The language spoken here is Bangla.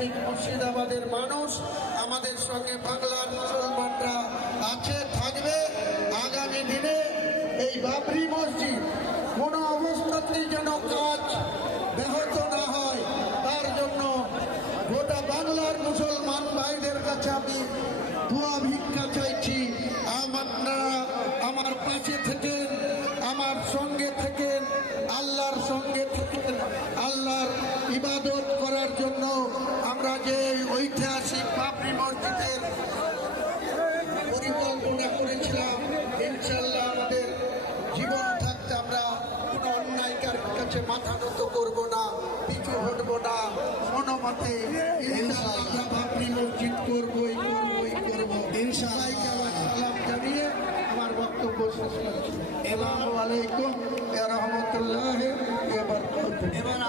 ঐতিহাসিক মুর্শিদাবাদের মানুষ আমাদের সঙ্গে বাংলার মুসলমানরা আছে, থাকবে। আগামী দিনে এই বাবরি মসজিদ কোনো অবস্থাতেই যেন কাজ ব্যাহত না হয়, তার জন্য গোটা বাংলার মুসলমান ভাইদের কাছে আমি দোয়া ভিক্ষা চাইছি। আপনারা আমার পাশে থেকেন, আমার সঙ্গে থেকেন, আল্লাহর সঙ্গে থেকেন, আল্লাহর ইবাদত করার জন্য। আমরা যে ঐতিহাসিক বাবরি মসজিদের পরিকল্পনা করেছিলাম, ইনশাল্লাহ আমাদের জীবন থাকতে আমরা কোনো অন্যায়কার কাছে মাথা নত করবো না, পিছু হটবো না। কোনো মতে ইনশাল্লাহ বাবরি মসজিদ করবোই করবোই করবো ইনশাল্লাহ। আমার সালাম জানিয়ে আমার বক্তব্য শেষ করছি। আসসালামু আলাইকুম ওয়া রাহমাতুল্লাহি ওয়া বারাকাতুহু।